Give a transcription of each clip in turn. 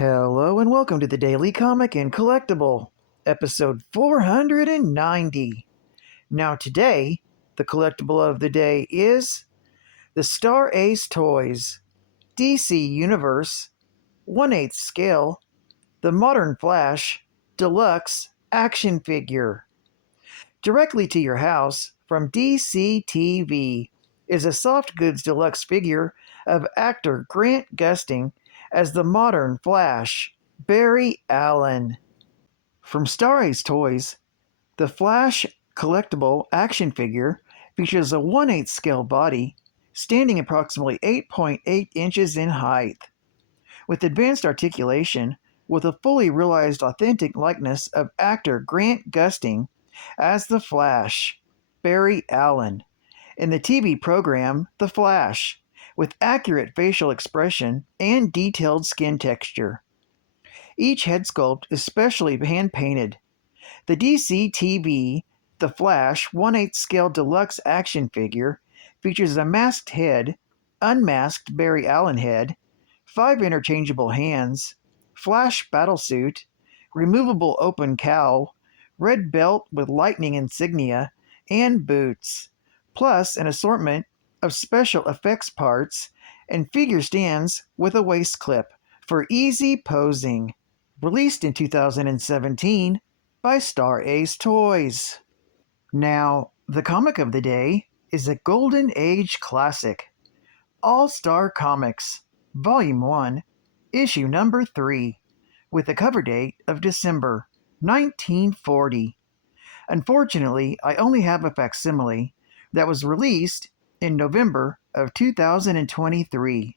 Hello and welcome to the Daily Comic and Collectible, episode 490. Now today, the collectible of the day is the Star Ace Toys DC Universe 1/8 scale, the Modern Flash Deluxe Action Figure. Directly to your house from DCTV is a soft goods deluxe figure of actor Grant Gustin as the Modern Flash, Barry Allen. From Star Ace Toys, the Flash collectible action figure features a 1/8 scale body, standing approximately 8.8 inches in height. With advanced articulation, with a fully realized authentic likeness of actor Grant Gustin as the Flash, Barry Allen, in the TV program The Flash, with accurate facial expression and detailed skin texture. Each head sculpt is specially hand-painted. The DC TV The Flash 1/8 scale deluxe action figure features a masked head, unmasked Barry Allen head, 5 interchangeable hands, Flash battlesuit, removable open cowl, red belt with lightning insignia, and boots, plus an assortment of special effects parts and figure stands with a waist clip for easy posing. Released in 2017 by Star Ace Toys. Now, the comic of the day is a Golden Age classic, All-Star Comics, Volume 1, Issue Number 3, with a cover date of December 1940. Unfortunately, I only have a facsimile that was released in November of 2023.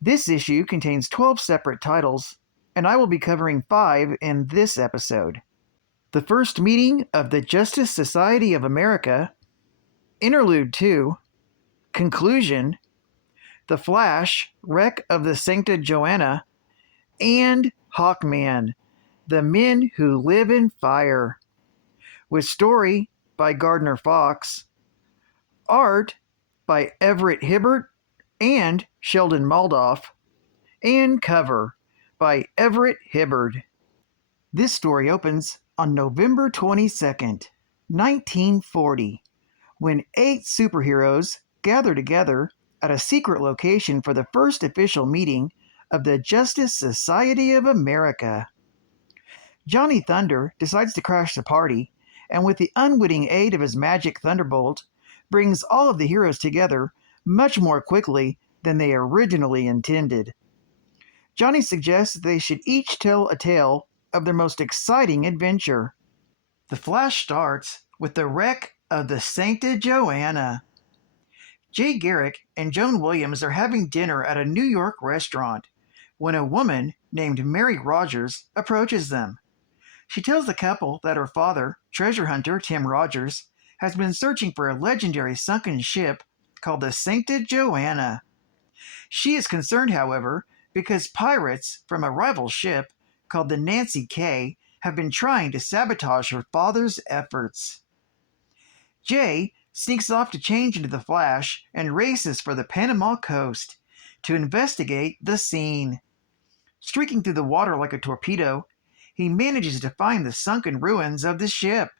This issue contains 12 separate titles, and I will be covering 5 in this episode. The First Meeting of the Justice Society of America, Interlude 2, Conclusion, The Flash, Wreck of the Sancta Joanna, and Hawkman, The Men Who Live in Fire, with story by Gardner Fox, art by Everett Hibbert and Sheldon Moldoff, and cover by Everett Hibbert. This story opens on November 22nd, 1940, when 8 superheroes gather together at a secret location for the first official meeting of the Justice Society of America. Johnny Thunder decides to crash the party, and with the unwitting aid of his magic thunderbolt, brings all of the heroes together much more quickly than they originally intended. Johnny suggests that they should each tell a tale of their most exciting adventure. The Flash starts with the wreck of the Sancta Joanna. Jay Garrick and Joan Williams are having dinner at a New York restaurant when a woman named Mary Rogers approaches them. She tells the couple that her father, treasure hunter Tim Rogers, has been searching for a legendary sunken ship called the Sancta Joanna. She is concerned, however, because pirates from a rival ship called the Nancy K have been trying to sabotage her father's efforts. Jay sneaks off to change into the Flash and races for the Panama coast to investigate the scene. Streaking through the water like a torpedo, he manages to find the sunken ruins of the ship.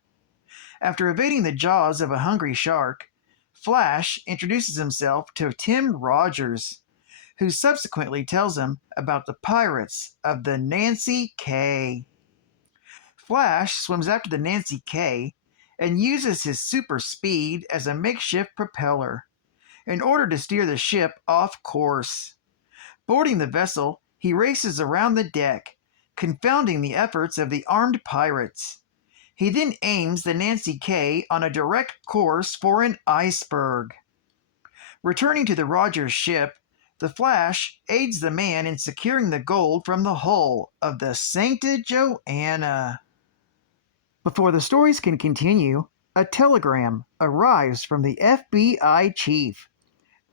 After evading the jaws of a hungry shark, Flash introduces himself to Tim Rogers, who subsequently tells him about the pirates of the Nancy K. Flash swims after the Nancy K and uses his super speed as a makeshift propeller in order to steer the ship off course. Boarding the vessel, he races around the deck, confounding the efforts of the armed pirates. He then aims the Nancy K on a direct course for an iceberg. Returning to the Rogers ship, the Flash aids the man in securing the gold from the hull of the Sancta Joanna. Before the stories can continue, a telegram arrives from the FBI chief,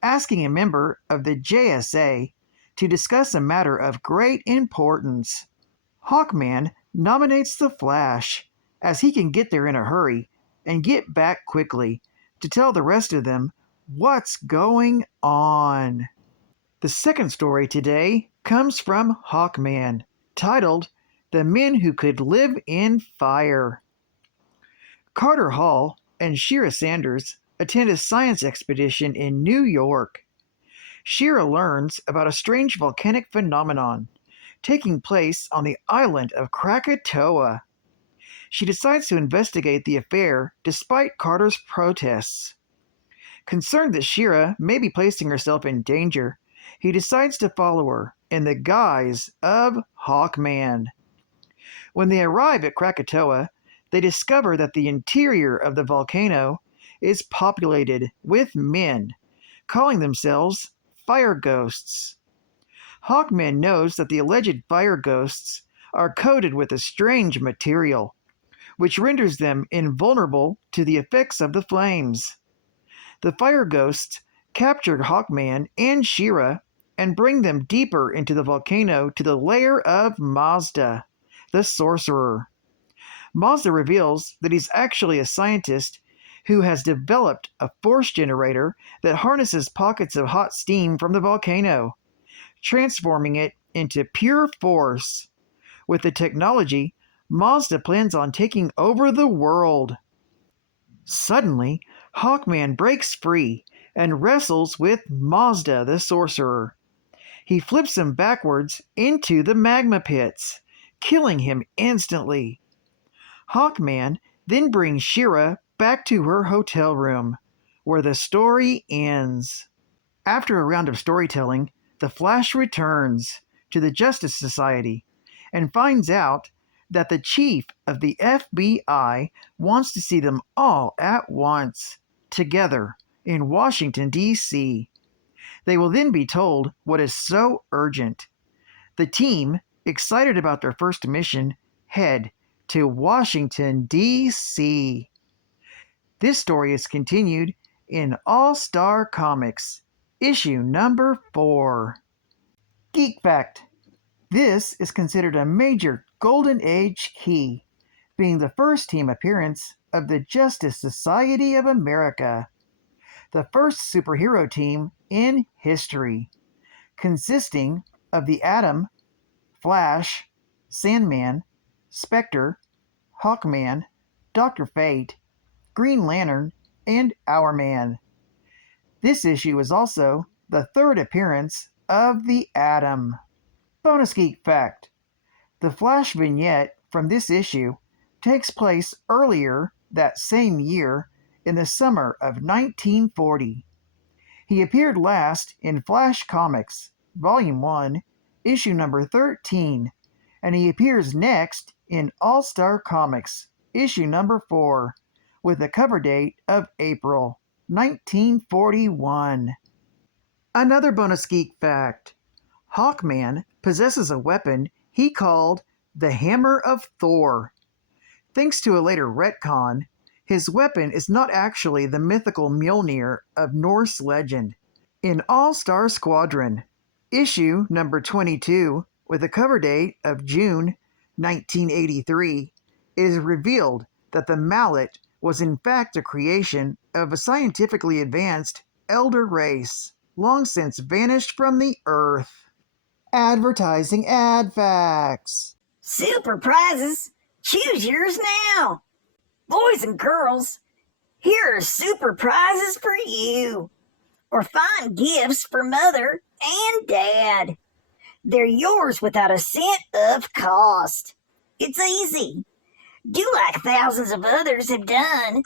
asking a member of the JSA to discuss a matter of great importance. Hawkman nominates the Flash, as he can get there in a hurry and get back quickly to tell the rest of them what's going on. The second story today comes from Hawkman, titled The Men Who Could Live in Fire. Carter Hall and Shira Sanders attend a science expedition in New York. Shira learns about a strange volcanic phenomenon taking place on the island of Krakatoa. She decides to investigate the affair despite Carter's protests. Concerned that Shira may be placing herself in danger, he decides to follow her in the guise of Hawkman. When they arrive at Krakatoa, they discover that the interior of the volcano is populated with men, calling themselves fire ghosts. Hawkman knows that the alleged fire ghosts are coated with a strange material, which renders them invulnerable to the effects of the flames. The fire ghosts capture Hawkman and Shira and bring them deeper into the volcano to the lair of Mazda, the sorcerer. Mazda reveals that he's actually a scientist who has developed a force generator that harnesses pockets of hot steam from the volcano, transforming it into pure force. With the technology, Mazda plans on taking over the world. Suddenly, Hawkman breaks free and wrestles with Mazda the sorcerer. He flips him backwards into the magma pits, killing him instantly. Hawkman then brings Shira back to her hotel room, where the story ends. After a round of storytelling, the Flash returns to the Justice Society and finds out that the chief of the FBI wants to see them all at once, together, in Washington, D.C. They will then be told what is so urgent. The team, excited about their first mission, head to Washington, D.C. This story is continued in All-Star Comics, issue number 4. Geek Fact. This is considered a major Golden Age key, being the first team appearance of the Justice Society of America, the first superhero team in history, consisting of the Atom, Flash, Sandman, Spectre, Hawkman, Dr. Fate, Green Lantern, and Hourman. This issue is also the third appearance of the Atom. Bonus Geek Fact. The Flash vignette from this issue takes place earlier that same year in the summer of 1940. He appeared last in Flash Comics, Volume 1, issue number 13, and he appears next in All-Star Comics, issue number 4, with a cover date of April 1941. Another bonus geek fact. Hawkman possesses a weapon he called the Hammer of Thor. Thanks to a later retcon, his weapon is not actually the mythical Mjolnir of Norse legend. In All-Star Squadron, issue number 22, with a cover date of June 1983, it is revealed that the mallet was in fact a creation of a scientifically advanced elder race, long since vanished from the Earth. Advertising ad facts. Super prizes. Choose yours now. Boys and girls, here are super prizes for you. Or fine gifts for Mother and Dad. They're yours without a cent of cost. It's easy. Do like thousands of others have done.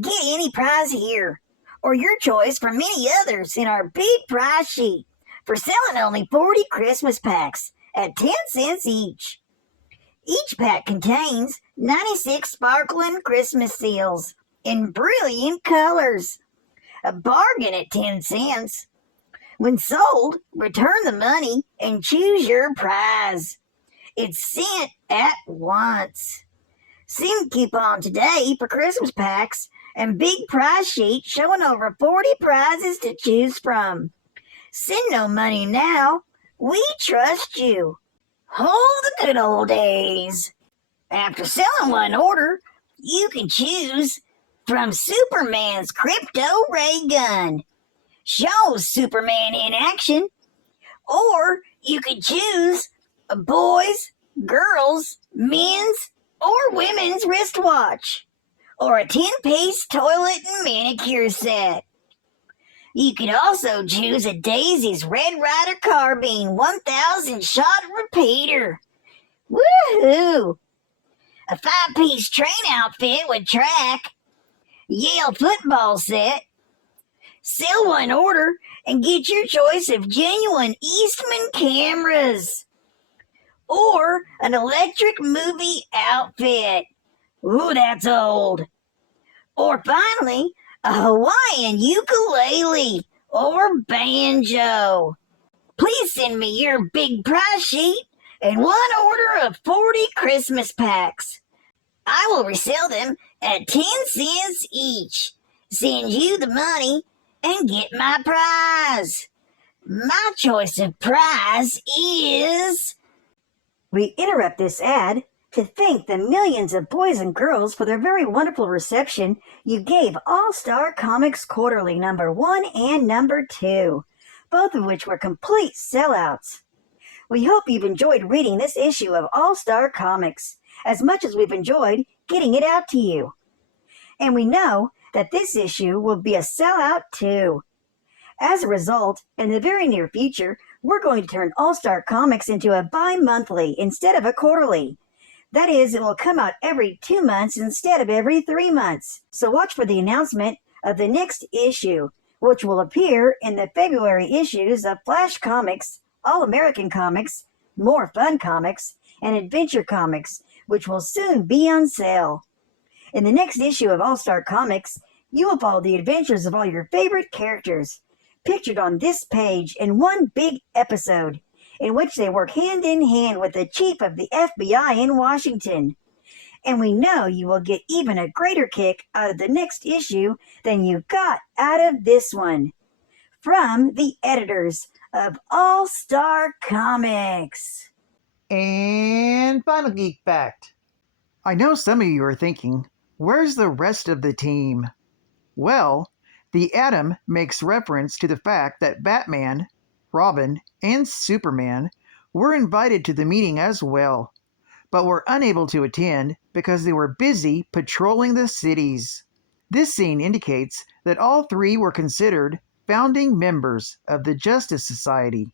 Get any prize here, or your choice from many others in our big prize sheet for selling only 40 Christmas packs at 10 cents each. Each pack contains 96 sparkling Christmas seals in brilliant colors. A bargain at 10 cents. When sold, return the money and choose your prize. It's sent at once. Send coupon today for Christmas packs and big prize sheet showing over 40 prizes to choose from. Send no money now. We trust you. Hold the good old days. After selling one order, you can choose from Superman's Crypto Ray Gun. Shows Superman in action. Or You could choose a boys, girls, men's, or women's wristwatch, or a 10-piece toilet and manicure set. You could also choose a Daisy's Red Ryder Carbine 1000 shot repeater. Woohoo! A 5-piece train outfit with track, Yale football set. Sell one order and get your choice of genuine Eastman cameras. Or an electric movie outfit. Ooh, that's old. Or finally, a Hawaiian ukulele or banjo. Please send me your big price sheet and one order of 40 Christmas packs. I will resell them at 10 cents each. Send you the money and get my prize. My choice of prize is... We interrupt this ad to thank the millions of boys and girls for their very wonderful reception you gave All-Star Comics Quarterly number 1 and number 2, both of which were complete sellouts. We hope you've enjoyed reading this issue of All-Star Comics as much as we've enjoyed getting it out to you. And we know that this issue will be a sellout too. As a result, in the very near future, we're going to turn All-Star Comics into a bi-monthly instead of a quarterly. That is, it will come out every 2 months instead of every 3 months. So watch for the announcement of the next issue, which will appear in the February issues of Flash Comics, All-American Comics, More Fun Comics, and Adventure Comics, which will soon be on sale. In the next issue of All-Star Comics, you will follow the adventures of all your favorite characters, pictured on this page in one big episode, in which they work hand in hand with the chief of the FBI in Washington. And we know you will get even a greater kick out of the next issue than you got out of this one. From the editors of All-Star Comics. And final geek fact. I know some of you are thinking, where's the rest of the team? Well, the Atom makes reference to the fact that Batman, Robin, and Superman were invited to the meeting as well, but were unable to attend because they were busy patrolling the cities. This scene indicates that all three were considered founding members of the Justice Society.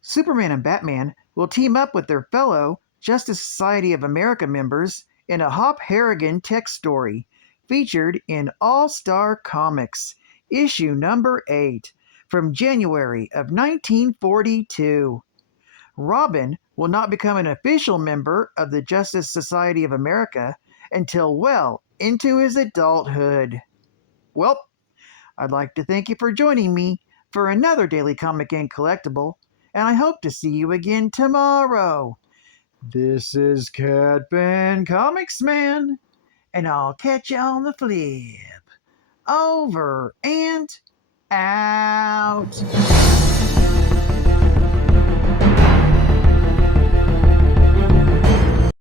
Superman and Batman will team up with their fellow Justice Society of America members in a Hop Harrigan text story featured in All-Star Comics, issue number 8, from January of 1942. Robin will not become an official member of the Justice Society of America until well into his adulthood. Well, I'd like to thank you for joining me for another Daily Comic and Collectible, and I hope to see you again tomorrow. This is Catban Comics Man, and I'll catch you on the flip. Over and out.